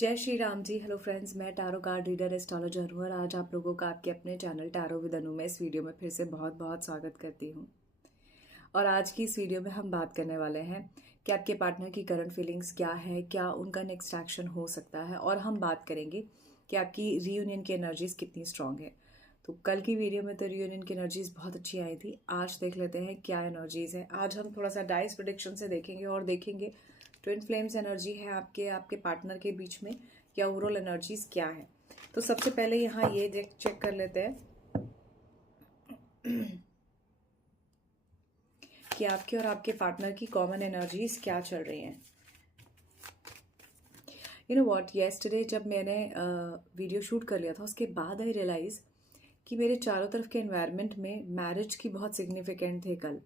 जय Shri Ram ji. Hello friends, मैं tarot card reader astrologer हूँ और आज आप लोगों का आपके अपने चैनल टैरो विद अनु में इस वीडियो में फिर से बहुत बहुत स्वागत करती हूँ। और आज की इस वीडियो में हम बात करने वाले हैं कि आपके पार्टनर की करंट फीलिंग्स क्या है, क्या उनका नेक्स्ट एक्शन हो सकता है, और हम बात करेंगे कि आपकी रीयूनियन की एनर्जीज कितनी स्ट्रांग है। तो कल की वीडियो में तो रीयूनियन की एनर्जीज बहुत अच्छी आई थी। आज देख लेते हैं क्या एनर्जीज है। आज हम थोड़ा सा डाइस प्रेडिक्शन से देखेंगे और देखेंगे ट्विन फ्लेम्स एनर्जी है आपके आपके पार्टनर के बीच में, या ओवरऑल एनर्जीज क्या है। तो सबसे पहले यहाँ ये चेक कर लेते हैं कि आपके और आपके पार्टनर की कॉमन एनर्जीज क्या चल रही हैं। यू नो व्हाट, येस्टरडे जब मैंने वीडियो शूट कर लिया था उसके बाद आई रियलाइज कि मेरे चारों तरफ के एनवायरनमेंट में मैरिज की बहुत सिग्निफिकेंट थे कल।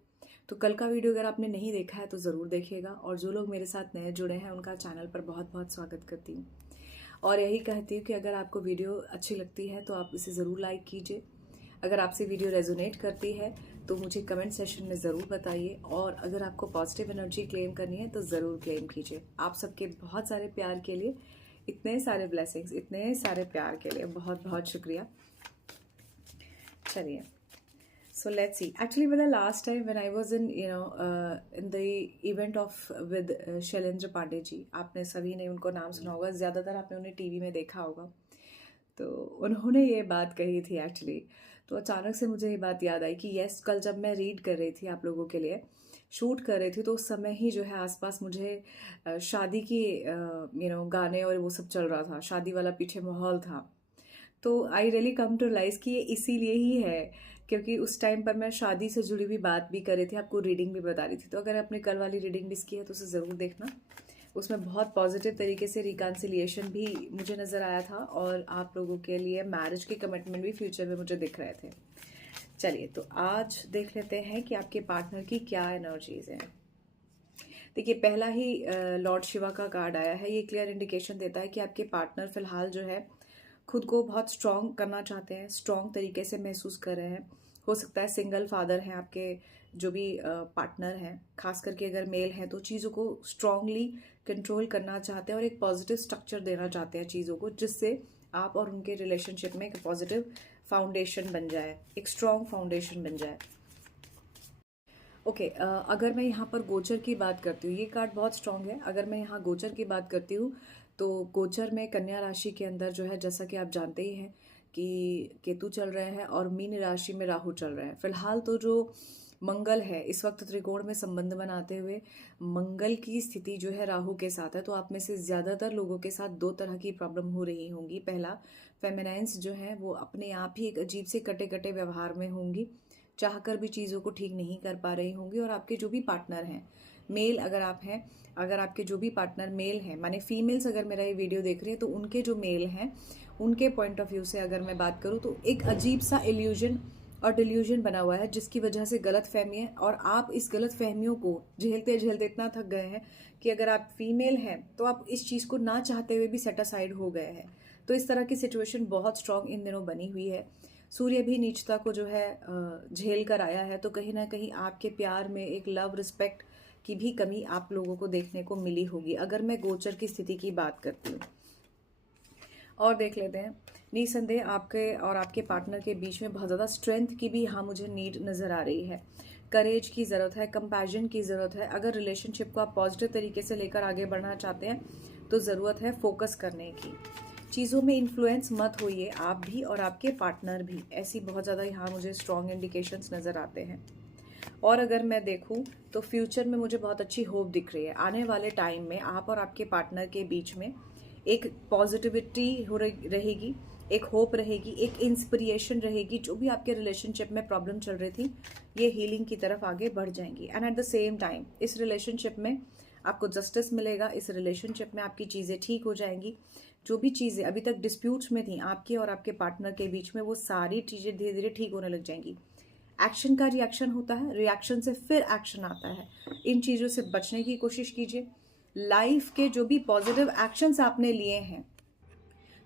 तो कल का वीडियो अगर आपने नहीं देखा है तो ज़रूर देखिएगा, और जो लोग मेरे साथ नए जुड़े हैं उनका चैनल पर बहुत बहुत स्वागत करती हूँ। और यही कहती हूँ कि अगर आपको वीडियो अच्छी लगती है तो आप इसे ज़रूर लाइक कीजिए। अगर आपसे वीडियो रेजोनेट करती है तो मुझे कमेंट सेशन में ज़रूर बताइए, और अगर आपको पॉजिटिव एनर्जी क्लेम करनी है तो ज़रूर क्लेम कीजिए। आप सबके बहुत सारे प्यार के लिए, इतने सारे ब्लेसिंग्स, इतने सारे प्यार के लिए बहुत बहुत शुक्रिया। चलिए, so let's see. Actually, with the last time when I was in in the event of with Shailendra Pandey ji, आपने सभी ने उनको नाम सुना होगा, ज़्यादातर आपने उन्हें टीवी में देखा होगा। तो उन्होंने ये बात कही थी एक्चुअली। तो अचानक से मुझे ये बात याद आई कि यस, कल जब मैं रीड कर रही थी आप लोगों के लिए, शूट कर रही थी, तो उस समय ही जो है आसपास मुझे शादी की गाने और वो सब चल रहा था, शादी वाला पीछे माहौल था। तो I really come to realise कि ये इसीलिए ही है क्योंकि उस टाइम पर मैं शादी से जुड़ी हुई बात भी कर रही थी, आपको रीडिंग भी बता रही थी। तो अगर आपने कल वाली रीडिंग मिस की है तो उसे ज़रूर देखना। उसमें बहुत पॉजिटिव तरीके से रिकन्सिलिएशन भी मुझे नज़र आया था, और आप लोगों के लिए मैरिज के कमिटमेंट भी फ्यूचर में मुझे दिख रहे थे। चलिए, तो आज देख लेते हैं कि आपके पार्टनर की क्या एनर्जीज हैं। देखिए, पहला ही लॉर्ड शिवा का कार्ड आया है। ये क्लियर इंडिकेशन देता है कि आपके पार्टनर फिलहाल जो है खुद को बहुत स्ट्रॉन्ग करना चाहते हैं, स्ट्रॉन्ग तरीके से महसूस कर रहे हैं। हो सकता है सिंगल फादर हैं आपके जो भी पार्टनर हैं, खास करके अगर मेल हैं, तो चीज़ों को स्ट्रांगली कंट्रोल करना चाहते हैं और एक पॉजिटिव स्ट्रक्चर देना चाहते हैं चीज़ों को, जिससे आप और उनके रिलेशनशिप में एक पॉजिटिव फाउंडेशन बन जाए, एक स्ट्रॉन्ग फाउंडेशन बन जाए। ओके, अगर मैं यहाँ पर गोचर की बात करती हूँ, ये कार्ड बहुत स्ट्रांग है। अगर मैं यहाँ गोचर की बात करती हूँ तो गोचर में कन्या राशि के अंदर जो है, जैसा कि आप जानते ही हैं कि केतु चल रहे हैं और मीन राशि में राहु चल रहे हैं। फिलहाल तो जो मंगल है इस वक्त त्रिकोण में संबंध बनाते हुए मंगल की स्थिति जो है राहु के साथ है। तो आप में से ज़्यादातर लोगों के साथ दो तरह की प्रॉब्लम हो रही होंगी। पहला, फेमिनाइंस जो है वो अपने आप ही एक अजीब से कटे कटे व्यवहार में होंगी, चाहकर भी चीज़ों को ठीक नहीं कर पा रही होंगी। और आपके जो भी पार्टनर हैं, मेल अगर आप हैं, अगर आपके जो भी पार्टनर मेल हैं, माने फीमेल्स अगर मेरा ये वीडियो देख रही है, तो उनके जो मेल हैं उनके पॉइंट ऑफ व्यू से अगर मैं बात करूँ तो एक अजीब सा इल्यूजन और डिल्यूजन बना हुआ है, जिसकी वजह से गलत फहमी है। और आप इस गलत फहमियों को झेलते झेलते इतना थक गए हैं कि अगर आप फीमेल हैं तो आप इस चीज़ को ना चाहते हुए भी सेट असाइड हो गए हैं। तो इस तरह की सिचुएशन बहुत स्ट्रांग इन दिनों बनी हुई है। सूर्य भी नीचता को जो है झेल कर आया है। तो कहीं ना कहीं आपके प्यार में एक लव रिस्पेक्ट की भी कमी आप लोगों को देखने को मिली होगी, अगर मैं गोचर की स्थिति की बात करती हूँ। और देख लेते हैं, निसंदेह आपके और आपके पार्टनर के बीच में बहुत ज़्यादा स्ट्रेंथ की भी यहाँ मुझे नीड नज़र आ रही है। करेज की ज़रूरत है, कंपैशन की ज़रूरत है। अगर रिलेशनशिप को आप पॉजिटिव तरीके से लेकर आगे बढ़ना चाहते हैं तो ज़रूरत है फोकस करने की। चीज़ों में इन्फ्लुएंस मत होइए, आप भी और आपके पार्टनर भी। ऐसी बहुत ज़्यादा यहाँ मुझे स्ट्रॉन्ग इंडिकेशंस नज़र आते हैं। और अगर मैं देखूं तो फ्यूचर में मुझे बहुत अच्छी होप दिख रही है। आने वाले टाइम में आप और आपके पार्टनर के बीच में एक पॉजिटिविटी हो रहेगी, एक होप रहेगी, एक इंस्पिरेशन रहेगी। जो भी आपके रिलेशनशिप में प्रॉब्लम चल रही थी, ये हीलिंग की तरफ आगे बढ़ जाएंगी। And at the same time इस रिलेशनशिप में आपको जस्टिस मिलेगा, इस रिलेशनशिप में आपकी चीज़ें ठीक हो जाएंगी। जो भी चीज़ें अभी तक डिस्प्यूट्स में थी आपके और आपके पार्टनर के बीच में, वो सारी चीज़ें धीरे धीरे ठीक होने लग जाएंगी। एक्शन का रिएक्शन होता है, रिएक्शन से फिर एक्शन आता है। इन चीज़ों से बचने की कोशिश कीजिए। लाइफ के जो भी पॉजिटिव एक्शंस आपने लिए हैं,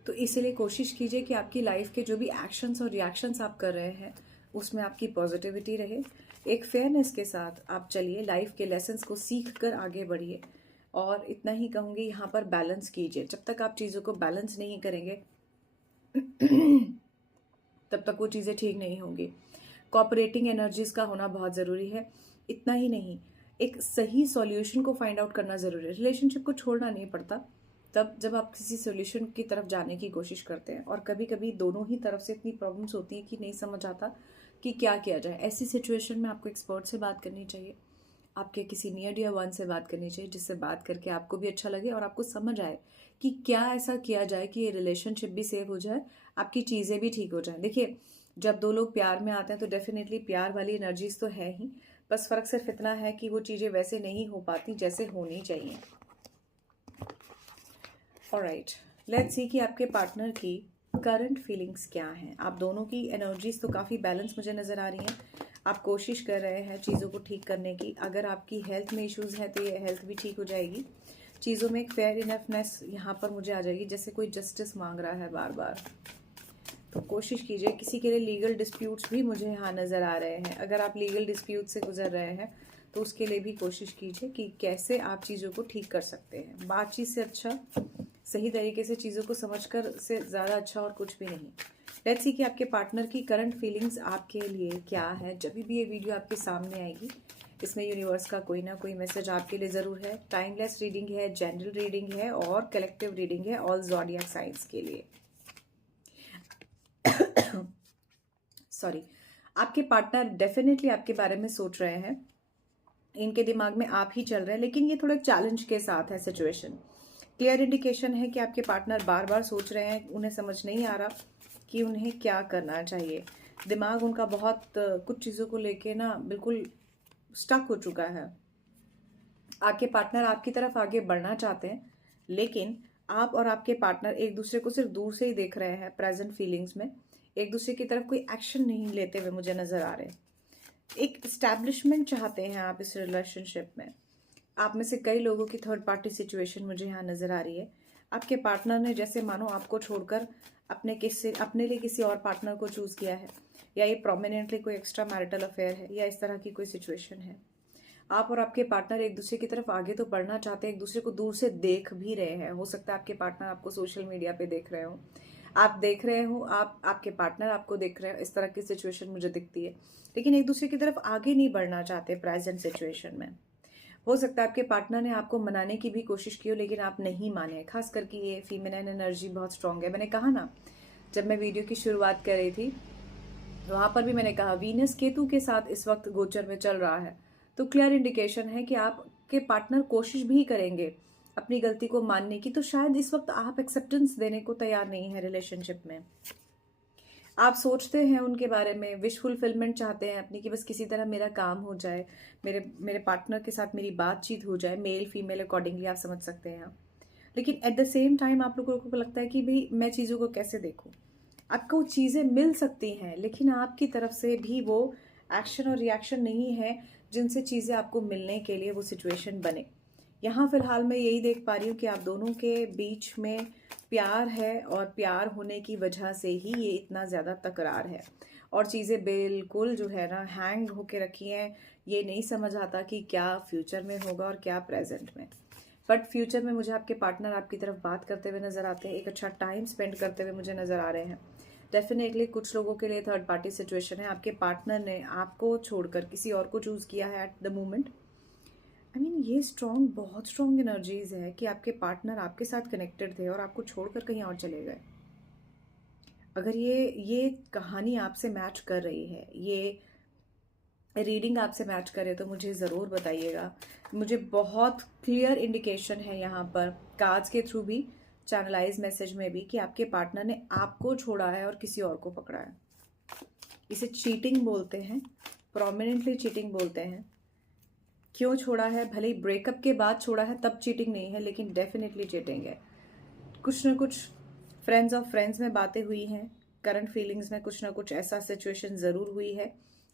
तो इसीलिए कोशिश कीजिए कि आपकी लाइफ के जो भी एक्शंस और रिएक्शंस आप कर रहे हैं उसमें आपकी पॉजिटिविटी रहे। एक फेयरनेस के साथ आप चलिए, लाइफ के लेसन्स को सीख कर आगे बढ़िए। और इतना ही कहूँगी, यहाँ पर बैलेंस कीजिए। जब तक आप चीज़ों को बैलेंस नहीं करेंगे तब तक वो चीज़ें ठीक नहीं होंगी। कोऑपरेटिंग एनर्जीज का होना बहुत ज़रूरी है। इतना ही नहीं, एक सही सॉल्यूशन को फाइंड आउट करना ज़रूरी है। रिलेशनशिप को छोड़ना नहीं पड़ता तब जब आप किसी सॉल्यूशन की तरफ जाने की कोशिश करते हैं, और कभी कभी दोनों ही तरफ से इतनी प्रॉब्लम्स होती हैं कि नहीं समझ आता कि क्या किया जाए। ऐसी सिचुएशन में आपको एक्सपर्ट से बात करनी चाहिए, आपके किसी नियर डियर वन से बात करनी चाहिए, जिससे बात करके आपको भी अच्छा लगे और आपको समझ आए कि क्या ऐसा किया जाए कि ये रिलेशनशिप भी सेव हो जाए, आपकी चीज़ें भी ठीक हो जाएं। देखिए, जब दो लोग प्यार में आते हैं तो डेफिनेटली प्यार वाली एनर्जीज तो है ही, बस फ़र्क सिर्फ इतना है कि वो चीज़ें वैसे नहीं हो पाती जैसे होनी चाहिए। ऑलराइट, लेट्स सी कि आपके पार्टनर की करंट फीलिंग्स क्या हैं। आप दोनों की एनर्जीज तो काफ़ी बैलेंस मुझे नज़र आ रही हैं। आप कोशिश कर रहे हैं चीज़ों को ठीक करने की। अगर आपकी हेल्थ में इश्यूज हैं तो ये हेल्थ भी ठीक हो जाएगी। चीज़ों में एक फेयर इनफनेस यहाँ पर मुझे आ जाएगी, जैसे कोई जस्टिस मांग रहा है बार बार। तो कोशिश कीजिए। किसी के लिए लीगल डिस्प्यूट्स भी मुझे यहाँ नज़र आ रहे हैं। अगर आप लीगल डिस्प्यूट से गुजर रहे हैं तो उसके लिए भी कोशिश कीजिए कि कैसे आप चीज़ों को ठीक कर सकते हैं। बातचीत से अच्छा, सही तरीके से चीज़ों को समझकर से ज़्यादा अच्छा और कुछ भी नहीं। लेट्स सी कि आपके पार्टनर की करंट फीलिंग्स आपके लिए क्या है। जब भी ये वीडियो आपके सामने आएगी, इसमें यूनिवर्स का कोई ना कोई मैसेज आपके लिए ज़रूर है। टाइमलेस रीडिंग है, जनरल रीडिंग है और कलेक्टिव रीडिंग है, ऑल ज़ोडिएक साइंस के लिए। सॉरी, आपके पार्टनर डेफिनेटली आपके बारे में सोच रहे हैं, इनके दिमाग में आप ही चल रहे हैं, लेकिन ये थोड़ा चैलेंज के साथ है सिचुएशन। क्लियर इंडिकेशन है कि आपके पार्टनर बार बार सोच रहे हैं, उन्हें समझ नहीं आ रहा कि उन्हें क्या करना चाहिए। दिमाग उनका बहुत कुछ चीज़ों को लेके ना बिल्कुल स्टक हो चुका है। आपके पार्टनर आपकी तरफ आगे बढ़ना चाहते हैं, लेकिन आप और आपके पार्टनर एक दूसरे को सिर्फ दूर से ही देख रहे हैं। प्रेजेंट फीलिंग्स में एक दूसरे की तरफ कोई एक्शन नहीं लेते हुए मुझे नज़र आ रहे हैं। एक इस्टेब्लिशमेंट चाहते हैं आप इस रिलेशनशिप में। आप में से कई लोगों की थर्ड पार्टी सिचुएशन मुझे यहाँ नज़र आ रही है। आपके पार्टनर ने जैसे मानो आपको छोड़कर अपने लिए किसी और पार्टनर को चूज़ किया है, या ये प्रोमिनेंटली कोई एक्स्ट्रा मैरिटल अफेयर है, या इस तरह की कोई सिचुएशन है। आप और आपके पार्टनर एक दूसरे की तरफ आगे तो बढ़ना चाहते हैं, एक दूसरे को दूर से देख भी रहे हैं। हो सकता है आपके पार्टनर आपको सोशल मीडिया पे देख रहे हो, आप देख रहे हो, आपके पार्टनर आपको देख रहे हो। इस तरह की सिचुएशन मुझे दिखती है, लेकिन एक दूसरे की तरफ आगे नहीं बढ़ना चाहते प्रेजेंट सिचुएशन में। हो सकता है आपके पार्टनर ने आपको मनाने की भी कोशिश की हो, लेकिन आप नहीं माने। खास करके ये फीमेनाइन एनर्जी बहुत स्ट्रांग है। मैंने कहा ना, जब मैं वीडियो की शुरुआत कर रही थी वहां पर भी मैंने कहा वीनस केतु के साथ इस वक्त गोचर में चल रहा है, तो क्लियर इंडिकेशन है कि आपके पार्टनर कोशिश भी करेंगे अपनी गलती को मानने की। तो शायद इस वक्त आप एक्सेप्टेंस देने को तैयार नहीं है रिलेशनशिप में। आप सोचते हैं उनके बारे में, विश फुलफिलमेंट चाहते हैं अपनी, कि बस किसी तरह मेरा काम हो जाए, मेरे मेरे पार्टनर के साथ मेरी बातचीत हो जाए, मेल फीमेल अकॉर्डिंगली आप समझ सकते हैं। लेकिन एट द सेम टाइम आप लोगों को लगता है कि भाई मैं चीज़ों को कैसे देखूं। आपको चीज़ें मिल सकती हैं, लेकिन आपकी तरफ से भी वो एक्शन और रिएक्शन नहीं है जिनसे चीज़ें आपको मिलने के लिए वो सिचुएशन बने। यहाँ फिलहाल मैं यही देख पा रही हूँ कि आप दोनों के बीच में प्यार है, और प्यार होने की वजह से ही ये इतना ज़्यादा तकरार है, और चीज़ें बिल्कुल जो है ना हैंग होके रखी हैं। ये नहीं समझ आता कि क्या फ्यूचर में होगा और क्या प्रेजेंट में। बट फ्यूचर में मुझे आपके पार्टनर आपकी तरफ बात करते हुए नज़र आते हैं, एक अच्छा टाइम स्पेंड करते हुए मुझे नज़र आ रहे हैं। डेफिनेटली कुछ लोगों के लिए थर्ड पार्टी सिचुएशन है। आपके पार्टनर ने आपको छोड़कर किसी और को चूज़ किया है at the moment. I mean ये स्ट्रॉन्ग, बहुत स्ट्रॉन्ग एनर्जीज है कि आपके पार्टनर आपके साथ कनेक्टेड थे और आपको छोड़कर कहीं और चले गए। अगर ये कहानी आपसे मैच कर रही है, ये रीडिंग आपसे मैच करे, तो मुझे ज़रूर बताइएगा। मुझे बहुत क्लियर इंडिकेशन है यहाँ पर कार्ड्स के थ्रू भी, चैनलाइज मैसेज में भी, कि आपके पार्टनर ने आपको छोड़ा है और किसी और को पकड़ा है। इसे चीटिंग बोलते हैं, प्रोमिनेंटली चीटिंग बोलते हैं। क्यों छोड़ा है? भले ही ब्रेकअप के बाद छोड़ा है तब चीटिंग नहीं है, लेकिन डेफिनेटली चीटिंग है। कुछ ना कुछ फ्रेंड्स ऑफ फ्रेंड्स में बातें हुई हैं, करंट फीलिंग्स में कुछ ना कुछ ऐसा सिचुएशन ज़रूर हुई है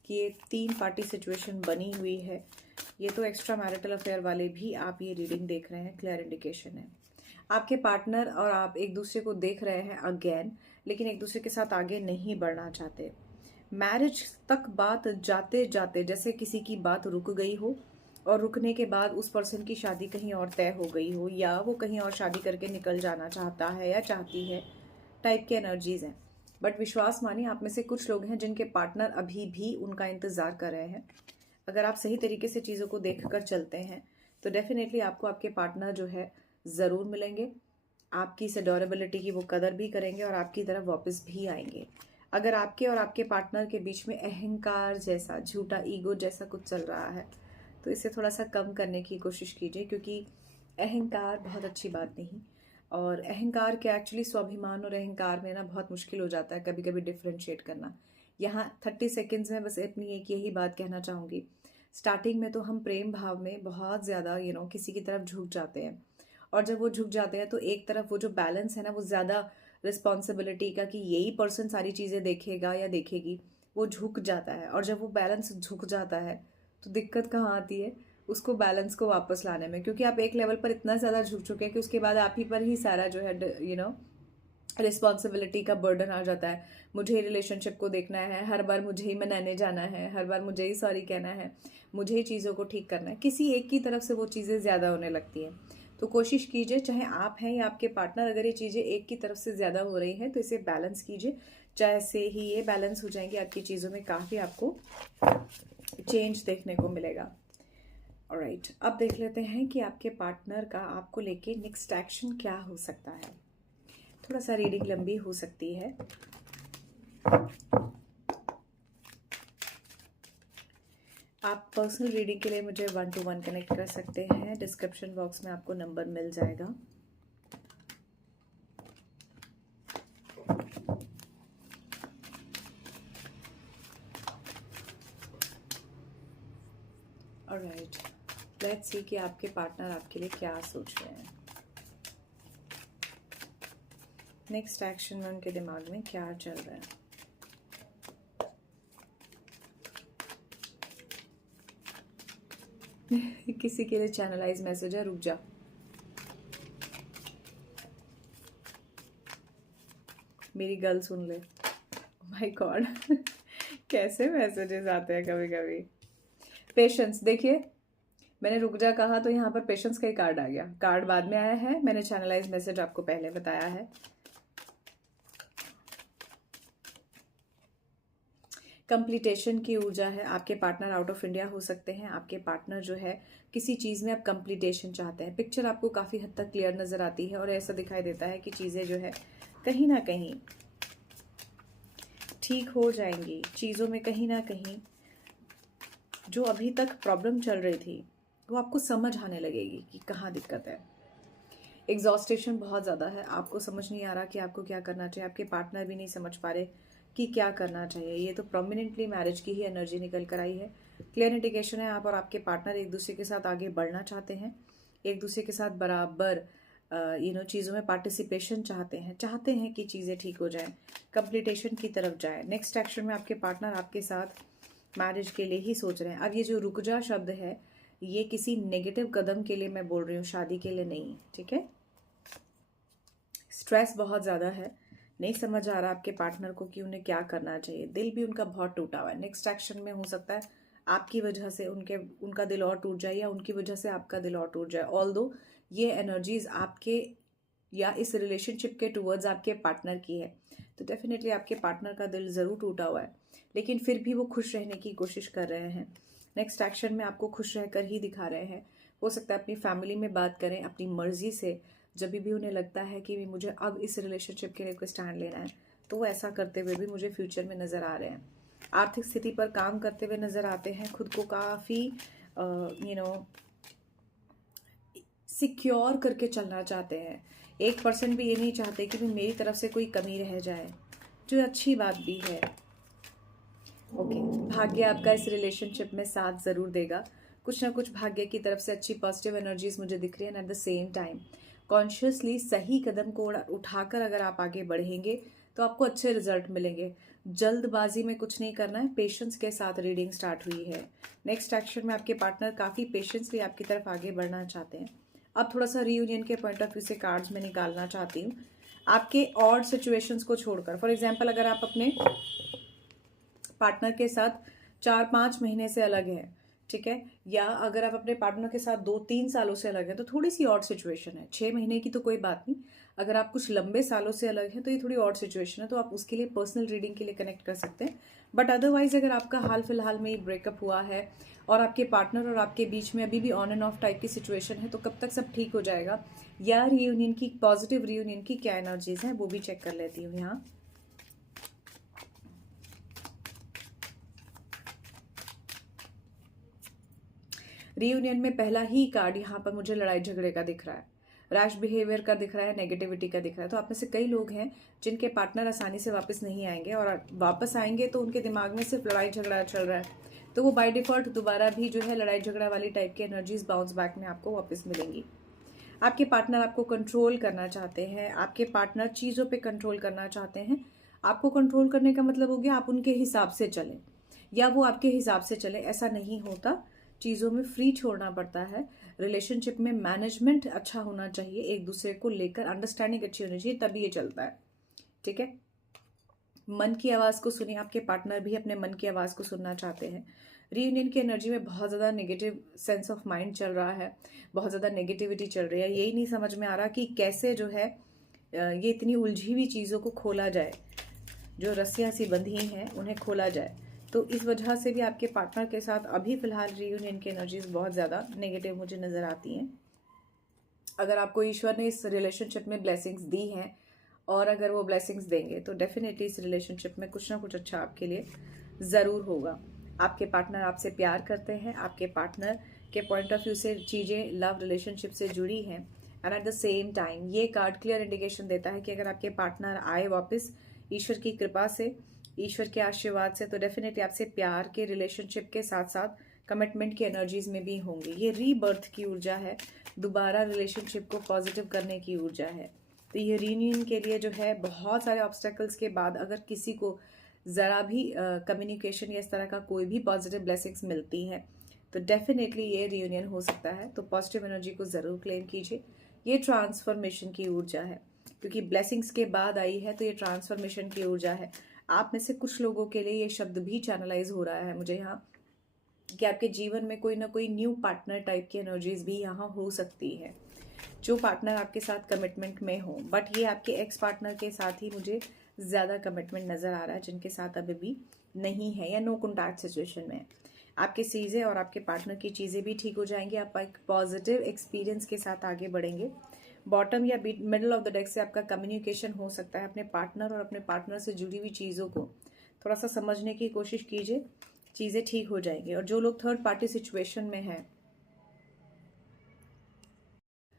कि ये तीन पार्टी सिचुएशन बनी हुई है। ये तो एक्स्ट्रा मैरिटल अफेयर वाले भी आप ये रीडिंग देख रहे हैं, क्लियर इंडिकेशन है। आपके पार्टनर और आप एक दूसरे को देख रहे हैं अगेन, लेकिन एक दूसरे के साथ आगे नहीं बढ़ना चाहते। मैरिज तक बात जाते जाते जैसे किसी की बात रुक गई हो, और रुकने के बाद उस पर्सन की शादी कहीं और तय हो गई हो, या वो कहीं और शादी करके निकल जाना चाहता है या चाहती है, टाइप के एनर्जीज़ हैं। बट विश्वास मानिए, आप में से कुछ लोग हैं जिनके पार्टनर अभी भी उनका इंतज़ार कर रहे हैं। अगर आप सही तरीके से चीज़ों को देख कर चलते हैं तो डेफिनेटली आपको आपके पार्टनर जो है ज़रूर मिलेंगे। आपकी इस अडोरेबिलिटी की वो कदर भी करेंगे और आपकी तरफ वापस भी आएंगे। अगर आपके और आपके पार्टनर के बीच में अहंकार जैसा, झूठा ईगो जैसा कुछ चल रहा है, तो इसे थोड़ा सा कम करने की कोशिश कीजिए, क्योंकि अहंकार बहुत अच्छी बात नहीं। और अहंकार के एक्चुअली स्वाभिमान और अहंकार में ना बहुत मुश्किल हो जाता है कभी कभी डिफ्रेंशिएट करना। यहाँ 30 सेकेंड्स में बस अपनी एक यही बात कहना चाहूँगी। स्टार्टिंग में तो हम प्रेम भाव में बहुत ज़्यादा किसी की तरफ झुक जाते हैं, और जब वो झुक जाते हैं तो एक तरफ वो जो बैलेंस है ना, वो ज़्यादा रिस्पॉन्सिबिलिटी का कि यही पर्सन सारी चीज़ें देखेगा या देखेगी, वो झुक जाता है। और जब वो बैलेंस झुक जाता है तो दिक्कत कहाँ आती है, उसको बैलेंस को वापस लाने में, क्योंकि आप एक लेवल पर इतना ज़्यादा झुक चुके हैं कि उसके बाद आप ही पर ही सारा जो है रिस्पॉन्सिबिलिटी का बर्डन आ जाता है। मुझे ही रिलेशनशिप को देखना है, हर बार मुझे ही मनाने जाना है, हर बार मुझे ही सॉरी कहना है, मुझे ही चीज़ों को ठीक करना है। किसी एक की तरफ से वो चीज़ें ज़्यादा होने लगती हैं। तो कोशिश कीजिए, चाहे आप हैं या आपके पार्टनर, अगर ये चीज़ें एक की तरफ से ज़्यादा हो रही हैं तो इसे बैलेंस कीजिए। जैसे ही ये बैलेंस हो जाएंगे, आपकी चीज़ों में काफ़ी आपको चेंज देखने को मिलेगा। ऑलराइट, अब देख लेते हैं कि आपके पार्टनर का आपको लेके नेक्स्ट एक्शन क्या हो सकता है। थोड़ा सा रीडिंग लंबी हो सकती है। आप पर्सनल रीडिंग के लिए मुझे 1-to-1 कनेक्ट कर सकते हैं। डिस्क्रिप्शन बॉक्स में आपको नंबर मिल जाएगा। ऑलराइट, लेट्स सी कि आपके पार्टनर आपके लिए क्या सोच रहे हैं। नेक्स्ट एक्शन में उनके दिमाग में क्या चल रहा है। किसी के लिए चैनलाइज मैसेज है, रुक जा। मेरी गल सुन ले। माय गॉड, कैसे मैसेजेस आते हैं कभी कभी। पेशेंस, देखिए मैंने रुक जा कहा तो यहाँ पर पेशेंस का ही कार्ड आ गया। कार्ड बाद में आया है, मैंने चैनलाइज मैसेज आपको पहले बताया है। कंप्लीटेशन की ऊर्जा है। आपके पार्टनर आउट ऑफ इंडिया हो सकते हैं। आपके पार्टनर जो है किसी चीज़ में आप कंप्लीटेशन चाहते हैं। पिक्चर आपको काफ़ी हद तक क्लियर नज़र आती है और ऐसा दिखाई देता है कि चीज़ें जो है कहीं ना कहीं ठीक हो जाएंगी। चीज़ों में कहीं ना कहीं जो अभी तक प्रॉब्लम चल रही थी वो आपको समझ आने लगेगी कि कहाँ दिक्कत है। एग्जॉस्टेशन बहुत ज़्यादा है, आपको समझ नहीं आ रहा कि आपको क्या करना चाहिए। आपके पार्टनर भी नहीं समझ पा रहे कि क्या करना चाहिए। ये तो प्रोमिनेंटली मैरिज की ही एनर्जी निकल कर आई है। क्लियर इंडिकेशन है आप और आपके पार्टनर एक दूसरे के साथ आगे बढ़ना चाहते हैं, एक दूसरे के साथ बराबर चीज़ों में पार्टिसिपेशन चाहते हैं कि चीज़ें ठीक हो जाएं, कंप्लीटेशन की तरफ जाएं। नेक्स्ट एक्शन में आपके पार्टनर आपके साथ मैरिज के लिए ही सोच रहे हैं। अब ये जो रुक जा शब्द है, ये किसी नेगेटिव कदम के लिए मैं बोल रही हूँ, शादी के लिए नहीं, ठीक है। स्ट्रेस बहुत ज़्यादा है, नहीं समझ आ रहा आपके पार्टनर को कि उन्हें क्या करना चाहिए। दिल भी उनका बहुत टूटा हुआ है। नेक्स्ट एक्शन में हो सकता है आपकी वजह से उनका दिल और टूट जाए, या उनकी वजह से आपका दिल और टूट जाए। ऑल्दो ये एनर्जीज आपके या इस रिलेशनशिप के टूवर्ड्स आपके पार्टनर की है, तो डेफिनेटली आपके पार्टनर का दिल ज़रूर टूटा हुआ है, लेकिन फिर भी वो खुश रहने की कोशिश कर रहे हैं। नेक्स्ट एक्शन में आपको खुश रहकर ही दिखा रहे हैं। हो सकता है अपनी फैमिली में बात करें अपनी मर्जी से, जब भी उन्हें लगता है कि मुझे अब इस रिलेशनशिप के लिए कोई स्टैंड लेना है, तो वो ऐसा करते हुए भी मुझे फ्यूचर में नज़र आ रहे हैं। आर्थिक स्थिति पर काम करते हुए नज़र आते हैं, खुद को काफ़ी सिक्योर करके चलना चाहते हैं। 1% भी ये नहीं चाहते कि मेरी तरफ से कोई कमी रह जाए, जो अच्छी बात भी है। ओके, भाग्य आपका इस रिलेशनशिप में साथ ज़रूर देगा। कुछ ना कुछ भाग्य की तरफ से अच्छी पॉजिटिव एनर्जीज मुझे दिख रही है। And at the same time consciously सही कदम को उठाकर अगर आप आगे बढ़ेंगे तो आपको अच्छे रिजल्ट मिलेंगे। जल्दबाजी में कुछ नहीं करना है, पेशेंस के साथ रीडिंग स्टार्ट हुई है। नेक्स्ट एक्शन में आपके पार्टनर काफ़ी पेशेंसली आपकी तरफ आगे बढ़ना चाहते हैं। अब थोड़ा सा रीयूनियन के पॉइंट ऑफ व्यू से कार्ड्स में निकालना चाहती हूँ, आपके ऑड सिचुएशंस को छोड़कर। फॉर एग्जाम्पल, अगर आप अपने पार्टनर के साथ 4-5 महीने से अलग हैं, ठीक है। या अगर आप अपने पार्टनर के साथ 2-3 सालों से अलग हैं तो थोड़ी सी ऑड सिचुएशन है। 6 महीने की तो कोई बात नहीं, अगर आप कुछ लंबे सालों से अलग हैं तो ये थोड़ी ऑड सिचुएशन है, तो आप उसके लिए पर्सनल रीडिंग के लिए कनेक्ट कर सकते हैं। बट अदरवाइज अगर आपका हाल फिलहाल में ही ब्रेकअप हुआ है और आपके पार्टनर और आपके बीच में अभी भी ऑन एंड ऑफ टाइप की सिचुएशन है, तो कब तक सब ठीक हो जाएगा, या रीयूनियन की, पॉजिटिव रीयूनियन की क्या एनर्जीज हैं वो भी चेक कर लेती हूँ यहाँ। रीयूनियन में पहला ही कार्ड यहाँ पर मुझे लड़ाई झगड़े का दिख रहा है, रैश बिहेवियर का दिख रहा है, नेगेटिविटी का दिख रहा है। तो आप में से कई लोग हैं जिनके पार्टनर आसानी से वापस नहीं आएंगे, और वापस आएंगे तो उनके दिमाग में सिर्फ लड़ाई झगड़ा चल रहा है, तो वो बाय डिफॉल्ट दोबारा भी जो है लड़ाई झगड़ा वाली टाइप की एनर्जीज बाउंस बैक में आपको वापस मिलेंगी। आपके पार्टनर आपको कंट्रोल करना चाहते हैं, आपके पार्टनर चीज़ों पे कंट्रोल करना चाहते हैं। आपको कंट्रोल करने का मतलब हो गया आप उनके हिसाब से चलें या वो आपके हिसाब से चले, ऐसा नहीं होता। चीज़ों में फ्री छोड़ना पड़ता है। रिलेशनशिप में मैनेजमेंट अच्छा होना चाहिए, एक दूसरे को लेकर अंडरस्टैंडिंग अच्छी होनी चाहिए, तभी ये चलता है। ठीक है। मन की आवाज़ को सुनिए, आपके पार्टनर भी अपने मन की आवाज़ को सुनना चाहते हैं। रीयूनियन की एनर्जी में बहुत ज़्यादा नेगेटिव सेंस ऑफ माइंड चल रहा है, बहुत ज़्यादा नेगेटिविटी चल रही है। यही नहीं समझ में आ रहा कि कैसे जो है ये इतनी उलझी हुई चीज़ों को खोला जाए, जो रस्सियाँ सी बंधी हैं उन्हें खोला जाए। तो इस वजह से भी आपके पार्टनर के साथ अभी फ़िलहाल रीयूनियन की एनर्जीज बहुत ज़्यादा नेगेटिव मुझे नज़र आती हैं। अगर आपको ईश्वर ने इस रिलेशनशिप में ब्लेसिंग्स दी हैं, और अगर वो ब्लेसिंग्स देंगे, तो डेफिनेटली इस रिलेशनशिप में कुछ ना कुछ अच्छा आपके लिए ज़रूर होगा। आपके पार्टनर आपसे प्यार करते हैं, आपके पार्टनर के पॉइंट ऑफ व्यू से चीज़ें लव रिलेशनशिप से जुड़ी हैं, and at the same time ये कार्ड क्लियर इंडिकेशन देता है कि अगर आपके पार्टनर आए वापस ईश्वर की कृपा से, ईश्वर के आशीर्वाद से, तो डेफिनेटली आपसे प्यार के रिलेशनशिप के साथ साथ कमिटमेंट की एनर्जीज में भी होंगी। ये रीबर्थ की ऊर्जा है, दोबारा रिलेशनशिप को पॉजिटिव करने की ऊर्जा है। तो ये रीयूनियन के लिए जो है बहुत सारे ऑब्स्टेकल्स के बाद अगर किसी को ज़रा भी कम्युनिकेशन या इस तरह का कोई भी पॉजिटिव ब्लेसिंग्स मिलती हैं, तो डेफिनेटली ये रीयूनियन हो सकता है। तो पॉजिटिव एनर्जी को ज़रूर क्लेम कीजिए। ये ट्रांसफॉर्मेशन की ऊर्जा है, क्योंकि ब्लेसिंग्स के बाद आई है, तो ये ट्रांसफॉर्मेशन की ऊर्जा है। आप में से कुछ लोगों के लिए ये शब्द भी चैनलाइज हो रहा है मुझे यहाँ, कि आपके जीवन में कोई ना कोई न्यू पार्टनर टाइप की एनर्जीज भी यहाँ हो सकती है, जो पार्टनर आपके साथ कमिटमेंट में हो। बट ये आपके एक्स पार्टनर के साथ ही मुझे ज़्यादा कमिटमेंट नज़र आ रहा है, जिनके साथ अभी भी नहीं है या नो कॉन्टैक्ट सिचुएशन में। आपकी चीज़ें और आपके पार्टनर की चीज़ें भी ठीक हो जाएंगी, आप एक पॉजिटिव एक्सपीरियंस के साथ आगे बढ़ेंगे। बॉटम या मिडल ऑफ द डेक से आपका कम्युनिकेशन हो सकता है। अपने पार्टनर और अपने पार्टनर से जुड़ी हुई चीज़ों को थोड़ा सा समझने की कोशिश कीजिए, चीज़ें ठीक हो जाएंगी। और जो लोग थर्ड पार्टी सिचुएशन में हैं,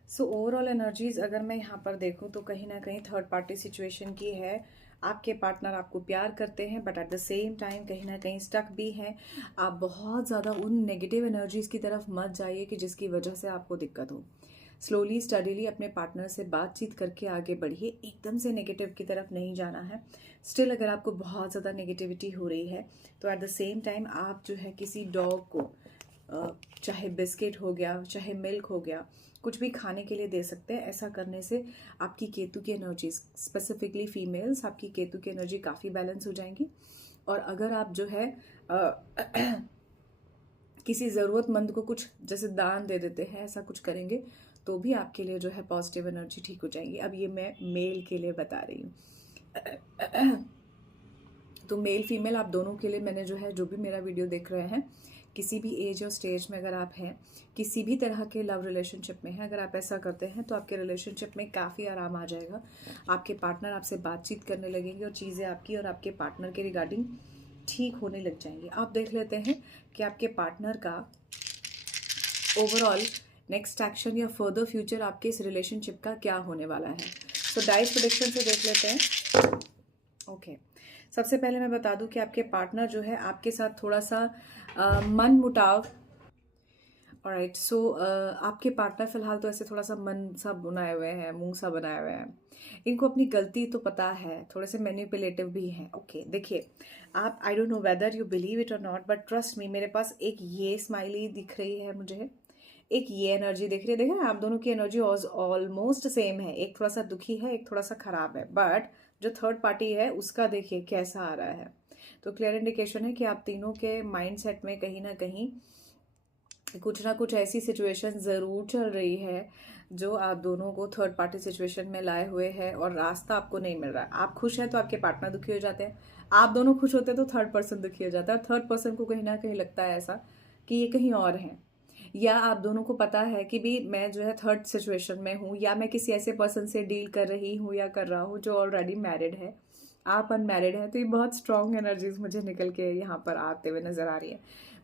सो ओवरऑल एनर्जीज अगर मैं यहाँ पर देखूँ तो कहीं ना कहीं थर्ड पार्टी सिचुएशन की है। आपके पार्टनर आपको प्यार करते हैं, but at the same time कहीं ना कहीं स्टक भी हैं। आप बहुत ज़्यादा उन नेगेटिव एनर्जीज की तरफ मत जाइए कि जिसकी वजह से आपको दिक्कत हो। स्लोली स्टडीली अपने पार्टनर से बातचीत करके आगे बढ़िए, एकदम से नेगेटिव की तरफ नहीं जाना है। स्टिल अगर आपको बहुत ज़्यादा नेगेटिविटी हो रही है, तो एट द सेम टाइम आप जो है किसी डॉग को चाहे बिस्किट हो गया, चाहे मिल्क हो गया, कुछ भी खाने के लिए दे सकते हैं। ऐसा करने से आपकी केतु की एनर्जी, स्पेसिफिकली फीमेल्स, आपकी केतु की एनर्जी काफ़ी बैलेंस हो जाएंगी। और अगर आप जो है किसी ज़रूरतमंद को कुछ जैसे दान दे देते हैं, ऐसा कुछ करेंगे, तो भी आपके लिए जो है पॉजिटिव एनर्जी ठीक हो जाएंगी। अब ये मैं मेल के लिए बता रही हूँ। तो मेल फीमेल आप दोनों के लिए मैंने जो है, जो भी मेरा वीडियो देख रहे हैं, किसी भी एज और स्टेज में अगर आप हैं, किसी भी तरह के लव रिलेशनशिप में हैं, अगर आप ऐसा करते हैं तो आपके रिलेशनशिप में काफ़ी आराम आ जाएगा। आपके पार्टनर आपसे बातचीत करने लगेंगे और चीज़ें आपकी और आपके पार्टनर के रिगार्डिंग ठीक होने लग जाएंगी। आप देख लेते हैं कि आपके पार्टनर का ओवरऑल नेक्स्ट एक्शन या फर्दर फ्यूचर आपके इस रिलेशनशिप का क्या होने वाला है। सो डाइस प्रेडिक्शन से देख लेते हैं। ओके, सबसे पहले मैं बता दूं कि आपके पार्टनर जो है आपके साथ थोड़ा सा मन मुटाव, ऑलराइट। सो आपके पार्टनर फिलहाल तो ऐसे थोड़ा सा मन सा बनाए हुए हैं, मुंह सा बनाए हुए हैं। इनको अपनी गलती तो पता है, थोड़े से मैनिपुलेटिव भी हैं। ओके, देखिए आप, I don't know whether you believe it और नॉट, बट ट्रस्ट मी, मेरे पास एक ये स्माइली दिख रही है मुझे, एक ये एनर्जी दिख रही है। देखिए आप दोनों की एनर्जी ऑलमोस्ट सेम है, एक थोड़ा सा दुखी है, एक थोड़ा सा खराब है। बट जो थर्ड पार्टी है उसका देखिए कैसा आ रहा है। तो क्लियर इंडिकेशन है कि आप तीनों के माइंड सेट में कहीं ना कहीं कुछ ना कुछ ऐसी सिचुएशन ज़रूर चल रही है जो आप दोनों को थर्ड पार्टी सिचुएशन में लाए हुए है और रास्ता आपको नहीं मिल रहा है। आप खुश हैं तो आपके पार्टनर दुखी हो जाते हैं, आप दोनों खुश होते हैं तो थर्ड पर्सन दुखी हो जाता है, और थर्ड पर्सन को कहीं ना कहीं लगता है ऐसा कि ये कहीं और है। या आप दोनों को पता है कि भी मैं जो है थर्ड सिचुएशन में हूँ, या मैं किसी ऐसे पर्सन से डील कर रही हूँ या कर रहा हूँ जो ऑलरेडी मैरिड है, आप अनमैरिड हैं। तो ये बहुत स्ट्रॉन्ग एनर्जीज मुझे निकल के यहाँ पर आते हुए नजर आ रही है।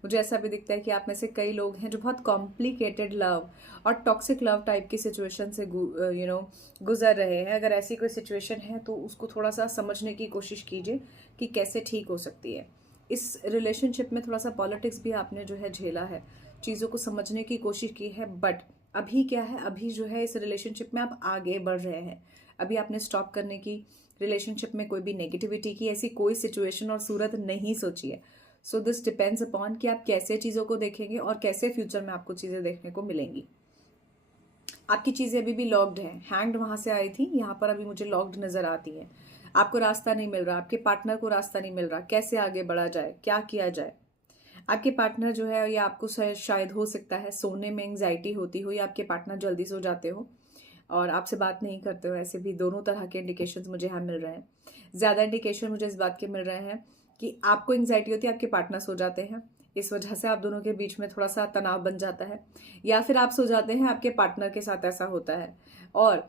मुझे ऐसा भी दिखता है कि आप में से कई लोग हैं जो बहुत कॉम्प्लिकेटेड लव और टॉक्सिक लव टाइप की सिचुएशन से गुजर रहे हैं। अगर ऐसी कोई सिचुएशन है तो उसको थोड़ा सा समझने की कोशिश कीजिए कि कैसे ठीक हो सकती है। इस रिलेशनशिप में थोड़ा सा पॉलिटिक्स भी आपने जो है झेला है, चीज़ों को समझने की कोशिश की है, बट अभी क्या है, अभी जो है इस रिलेशनशिप में आप आगे बढ़ रहे हैं। अभी आपने स्टॉप करने की, रिलेशनशिप में कोई भी नेगेटिविटी की ऐसी कोई सिचुएशन और सूरत नहीं सोची है। सो दिस डिपेंड्स अपॉन कि आप कैसे चीज़ों को देखेंगे और कैसे फ्यूचर में आपको चीज़ें देखने को मिलेंगी। आपकी चीज़ें अभी भी लॉक्ड हैं, हैंग्ड वहाँ से आई थी, यहाँ पर अभी मुझे लॉक्ड नज़र आती है। आपको रास्ता नहीं मिल रहा, आपके पार्टनर को रास्ता नहीं मिल रहा, कैसे आगे बढ़ा जाए, क्या किया जाए। आपके पार्टनर जो है, या आपको शायद हो सकता है सोने में एंग्जाइटी होती हो, या आपके पार्टनर जल्दी सो जाते हो और आपसे बात नहीं करते हो। ऐसे भी दोनों तरह के इंडिकेशंस मुझे यहाँ मिल रहे हैं। ज़्यादा इंडिकेशन मुझे इस बात के मिल रहे हैं कि आपको एंग्जाइटी होती है, आपके पार्टनर सो जाते हैं, इस वजह से आप दोनों के बीच में थोड़ा सा तनाव बन जाता है, या फिर आप सो जाते हैं, आपके पार्टनर के साथ ऐसा होता है, और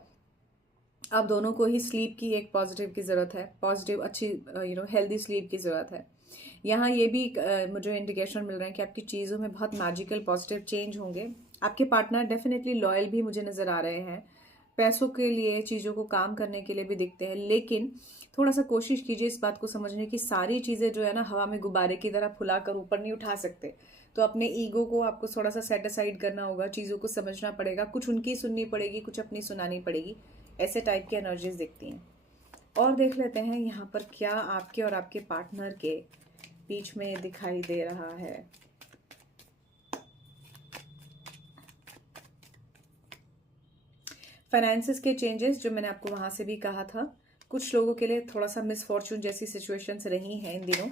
आप दोनों को ही स्लीप की एक पॉजिटिव की ज़रूरत है, पॉजिटिव अच्छी हेल्दी स्लीप की ज़रूरत है। यहाँ ये भी मुझे इंडिकेशन मिल रहे हैं कि आपकी चीज़ों में बहुत मैजिकल पॉजिटिव चेंज होंगे। आपके पार्टनर डेफिनेटली लॉयल भी मुझे नज़र आ रहे हैं, पैसों के लिए, चीज़ों को काम करने के लिए भी दिखते हैं, लेकिन थोड़ा सा कोशिश कीजिए इस बात को समझने की, सारी चीज़ें जो है ना हवा में गुब्बारे की तरह फुलाकर ऊपर नहीं उठा सकते। तो अपने ईगो को आपको थोड़ा सा सेट असाइड करना होगा, चीज़ों को समझना पड़ेगा, कुछ उनकी सुननी पड़ेगी, कुछ अपनी सुनानी पड़ेगी। ऐसे टाइप की एनर्जीज दिखती हैं। और देख लेते हैं यहाँ पर क्या आपके और आपके पार्टनर के बीच में दिखाई दे रहा है। फाइनेंसेस के चेंजेस, जो मैंने आपको वहां से भी कहा था, कुछ लोगों के लिए थोड़ा सा मिसफॉर्चून जैसी सिचुएशंस रही हैं इन दिनों।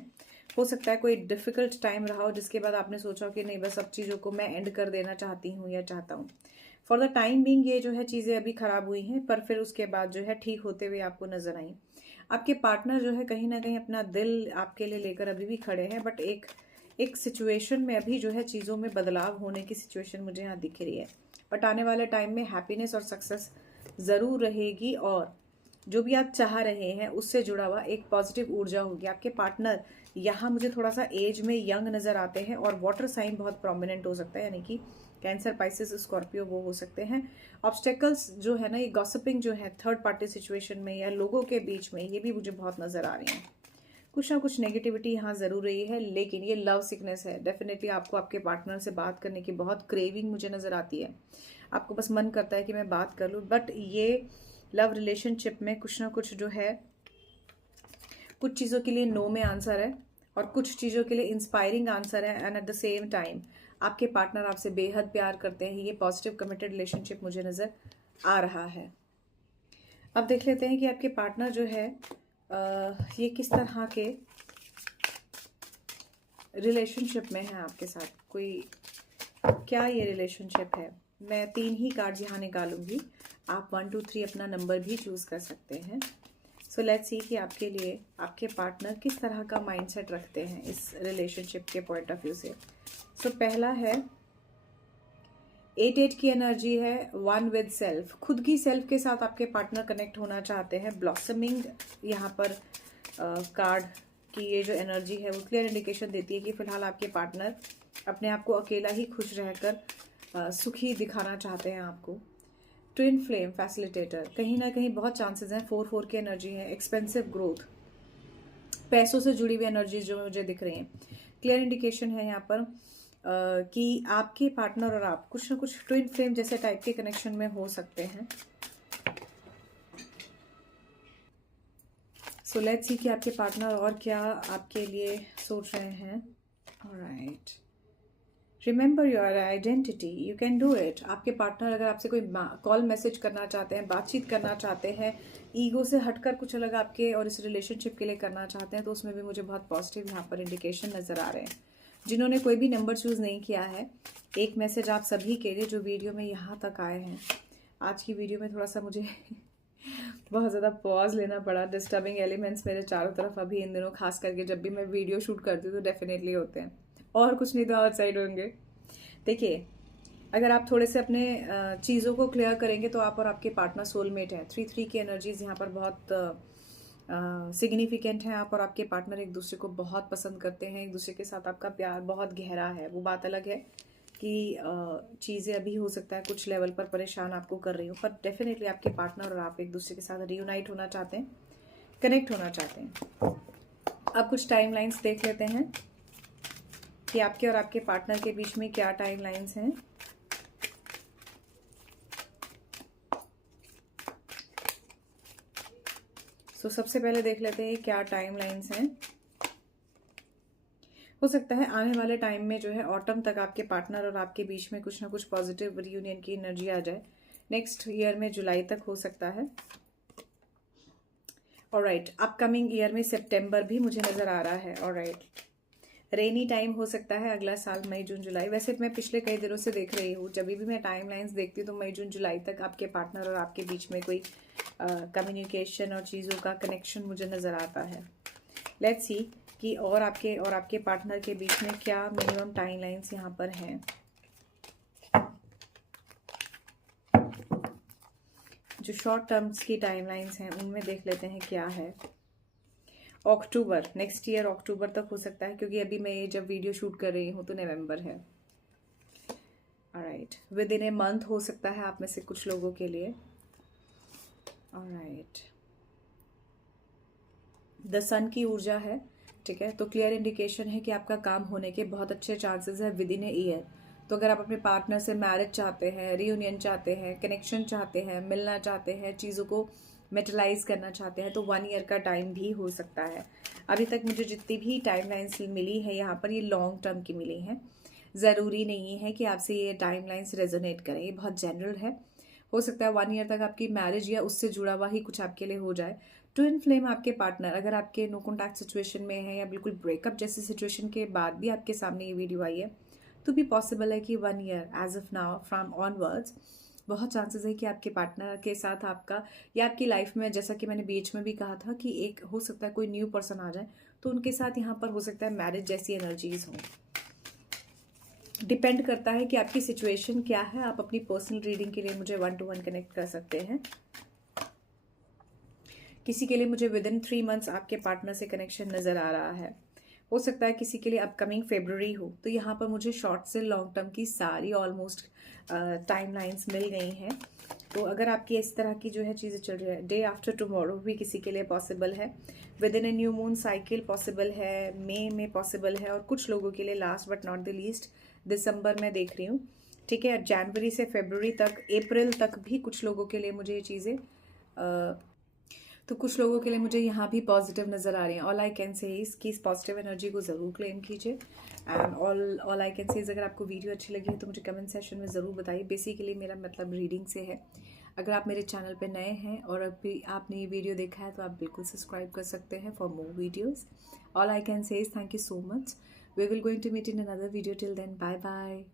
हो सकता है कोई डिफिकल्ट टाइम रहा हो जिसके बाद आपने सोचा कि नहीं, बस अब चीज़ों को मैं एंड कर देना चाहती हूँ या चाहता हूँ। फॉर द टाइम बीइंग ये जो है चीज़ें अभी खराब हुई हैं, पर फिर उसके बाद जो है ठीक होते हुए आपको नजर आई। आपके पार्टनर जो है कहीं ना कहीं अपना दिल आपके लिए लेकर अभी भी खड़े हैं, बट एक सिचुएशन में अभी जो है चीज़ों में बदलाव होने की सिचुएशन मुझे यहाँ दिख रही है। बट आने वाले टाइम में हैप्पीनेस और सक्सेस ज़रूर रहेगी, और जो भी आप चाह रहे हैं उससे जुड़ा हुआ एक पॉजिटिव ऊर्जा होगी। आपके पार्टनर यहाँ मुझे थोड़ा सा एज में यंग नज़र आते हैं, और वाटर साइन बहुत प्रोमिनेंट हो सकता है, यानी कि कैंसर, पाइसेस, स्कॉर्पियो वो हो सकते हैं। ऑब्स्टेकल्स जो है ना, ये गॉसिपिंग जो है थर्ड पार्टी सिचुएशन में या लोगों के बीच में, ये भी मुझे बहुत नज़र आ रही है। कुछ ना कुछ नेगेटिविटी यहाँ ज़रूर रही है, लेकिन ये लव सिकनेस है। डेफिनेटली आपको आपके पार्टनर से बात करने की बहुत क्रेविंग मुझे नज़र आती है, आपको बस मन करता है कि मैं बात कर लूँ। बट ये लव रिलेशनशिप में कुछ ना कुछ जो है, कुछ चीज़ों के लिए नो में आंसर है और कुछ चीज़ों के लिए इंस्पायरिंग आंसर है, and at the same time आपके पार्टनर आपसे बेहद प्यार करते हैं। ये पॉजिटिव कमिटेड रिलेशनशिप मुझे नज़र आ रहा है। अब देख लेते हैं कि आपके पार्टनर जो है ये किस तरह के रिलेशनशिप में है आपके साथ, कोई क्या ये रिलेशनशिप है। मैं 3 ही कार्ड यहाँ निकालूंगी, आप 1 2 3 अपना नंबर भी चूज कर सकते हैं। सो लेट्स सी कि आपके लिए आपके पार्टनर किस तरह का माइंडसेट रखते हैं इस रिलेशनशिप के पॉइंट ऑफ व्यू से। सो पहला है 8 की एनर्जी है, 1 विद सेल्फ। खुद की सेल्फ के साथ आपके पार्टनर कनेक्ट होना चाहते हैं। ब्लॉसमिंग यहाँ पर कार्ड की ये जो एनर्जी है वो क्लियर इंडिकेशन देती है कि फिलहाल आपके पार्टनर अपने आप को अकेला ही खुश रहकर सुखी दिखाना चाहते हैं आपको। ट्विन फ्लेम फैसिलिटेटर, कहीं ना कहीं बहुत चांसेस हैं। 4 की एनर्जी है, एक्सपेंसिव ग्रोथ, पैसों से जुड़ी हुई एनर्जीज जो मुझे दिख रही हैं। क्लियर इंडिकेशन है यहाँ पर कि आपके पार्टनर और आप कुछ ना कुछ ट्विन फ्लेम जैसे टाइप के कनेक्शन में हो सकते हैं। सो लेट्स सी कि आपके पार्टनर और क्या आपके लिए सोच रहे हैं। Alright, remember your identity, you can do it. आपके पार्टनर अगर आपसे कोई कॉल मैसेज करना चाहते हैं, बातचीत करना चाहते हैं, ईगो से हटकर कुछ अलग आपके और इस रिलेशनशिप के लिए करना चाहते हैं, तो उसमें भी मुझे बहुत पॉजिटिव यहाँ पर इंडिकेशन नज़र आ रहे हैं। जिन्होंने कोई भी नंबर चूज़ नहीं किया है, एक मैसेज आप सभी के लिए जो वीडियो में यहाँ तक आए हैं। आज की वीडियो में थोड़ा सा मुझे बहुत ज़्यादा पॉज लेना पड़ा। डिस्टर्बिंग एलिमेंट्स मेरे चारों तरफ अभी इन दिनों, खास करके जब भी मैं वीडियो शूट करती हूँ तो डेफिनेटली होते हैं, और कुछ नहीं तो आउटसाइड होंगे। देखिए, अगर आप थोड़े से अपने चीज़ों को क्लियर करेंगे तो आप और आपके पार्टनर सोलमेट हैं। 3-3 की एनर्जीज यहाँ पर बहुत सिग्निफिकेंट हैं। आप और आपके पार्टनर एक दूसरे को बहुत पसंद करते हैं, एक दूसरे के साथ आपका प्यार बहुत गहरा है। वो बात अलग है कि चीज़ें अभी हो सकता है कुछ लेवल पर परेशान आपको कर रही हो, पर डेफिनेटली आपके पार्टनर और आप एक दूसरे के साथ रियूनाइट होना चाहते हैं, कनेक्ट होना चाहते हैं। अब कुछ टाइम लाइन्स देख लेते हैं कि आपके और आपके पार्टनर के बीच में क्या टाइम लाइन्स हैं। तो सबसे पहले देख लेते हैं क्या टाइम लाइन्स हैं। हो सकता है आने वाले टाइम में जो है ऑटम तक आपके पार्टनर और आपके बीच में कुछ ना कुछ पॉजिटिव रियूनियन की एनर्जी आ जाए। नेक्स्ट ईयर में जुलाई तक हो सकता है। ऑलराइट, अपकमिंग ईयर में सितंबर भी मुझे नज़र आ रहा है। ऑलराइट, रेनी टाइम हो सकता है अगला साल, मई जून जुलाई। वैसे मैं पिछले कई दिनों से देख रही हूँ, जब भी मैं टाइम लाइन्स देखती हूँ तो मई जून जुलाई तक आपके पार्टनर और आपके बीच में कोई कम्युनिकेशन और चीज़ों का कनेक्शन मुझे नज़र आता है। लेट्स सी कि और आपके पार्टनर के बीच में क्या मिनिमम टाइम लाइन्स यहाँ पर हैं। जो शॉर्ट टर्म्स की टाइम लाइन्स हैं उनमें देख लेते हैं क्या है। अक्टूबर, नेक्स्ट ईयर अक्टूबर तक हो सकता है, क्योंकि अभी मैं जब वीडियो शूट कर रही हूँ तो नवंबर है। Alright, with in a month हो सकता है आप में से कुछ लोगों के लिए। ऑलराइट, द सन की ऊर्जा है, ठीक है, तो क्लियर इंडिकेशन है कि आपका काम होने के बहुत अच्छे चांसेस है विद इन ए ईयर। तो अगर आप अपने पार्टनर से मैरिज चाहते हैं, रियूनियन चाहते हैं, कनेक्शन चाहते हैं, मिलना चाहते हैं, चीज़ों को मेटलाइज करना चाहते हैं, तो 1 ईयर का टाइम भी हो सकता है। अभी तक मुझे जितनी भी टाइम लाइन्स मिली है यहाँ पर, ये लॉन्ग टर्म की मिली हैं। ज़रूरी नहीं है कि आपसे ये टाइम लाइन्स रेजोनेट करें, ये बहुत जनरल है। हो सकता है 1 ईयर तक आपकी मैरिज या उससे जुड़ा हुआ ही कुछ आपके लिए हो जाए। ट्विन फ्लेम आपके पार्टनर अगर आपके नो कॉन्टैक्ट सिचुएशन में है या बिल्कुल ब्रेकअप जैसी सिचुएशन के बाद भी आपके सामने ये वीडियो आई है, तो भी पॉसिबल है कि 1 year as of now from onwards बहुत चांसेस है कि आपके पार्टनर के साथ आपका या आपकी लाइफ में, जैसा कि मैंने बीच में भी कहा था कि एक हो सकता है कोई न्यू पर्सन आ जाए, तो उनके साथ यहाँ पर हो सकता है मैरिज जैसी एनर्जीज हों। डिपेंड करता है कि आपकी सिचुएशन क्या है। आप अपनी पर्सनल रीडिंग के लिए मुझे 1-to-1 कनेक्ट कर सकते हैं। किसी के लिए मुझे विद इन 3 मंथ्स आपके पार्टनर से कनेक्शन नज़र आ रहा है। हो सकता है किसी के लिए अपकमिंग फेब्रुअरी हो। तो यहाँ पर मुझे शॉर्ट से लॉन्ग टर्म की सारी ऑलमोस्ट टाइम लाइन्स मिल गई हैं। तो अगर आपकी इस तरह की जो है चीज़ें चल रही है, डे आफ्टर टुमारो भी किसी के लिए पॉसिबल है, with in a new moon cycle possible है, मई में पॉसिबल है, और कुछ लोगों के लिए last but not the least दिसंबर में देख रही हूँ, ठीक है। जनवरी से फरवरी तक, अप्रैल तक भी कुछ लोगों के लिए मुझे ये चीज़ें तो कुछ लोगों के लिए मुझे यहाँ भी पॉजिटिव नज़र आ रही हैं। All I can say is कि इस पॉजिटिव एनर्जी को ज़रूर क्लेम कीजिए। And all I can say is, अगर आपको वीडियो अच्छी लगी है तो मुझे कमेंट सेक्शन में ज़रूर बताइए। बेसिकली मेरा मतलब रीडिंग से है। अगर आप मेरे चैनल पे नए हैं और अभी आपने ये वीडियो देखा है तो आप बिल्कुल सब्सक्राइब कर सकते हैं for more videos. All I can say is thank you so much. We will going to meet in another video. Till then, bye bye.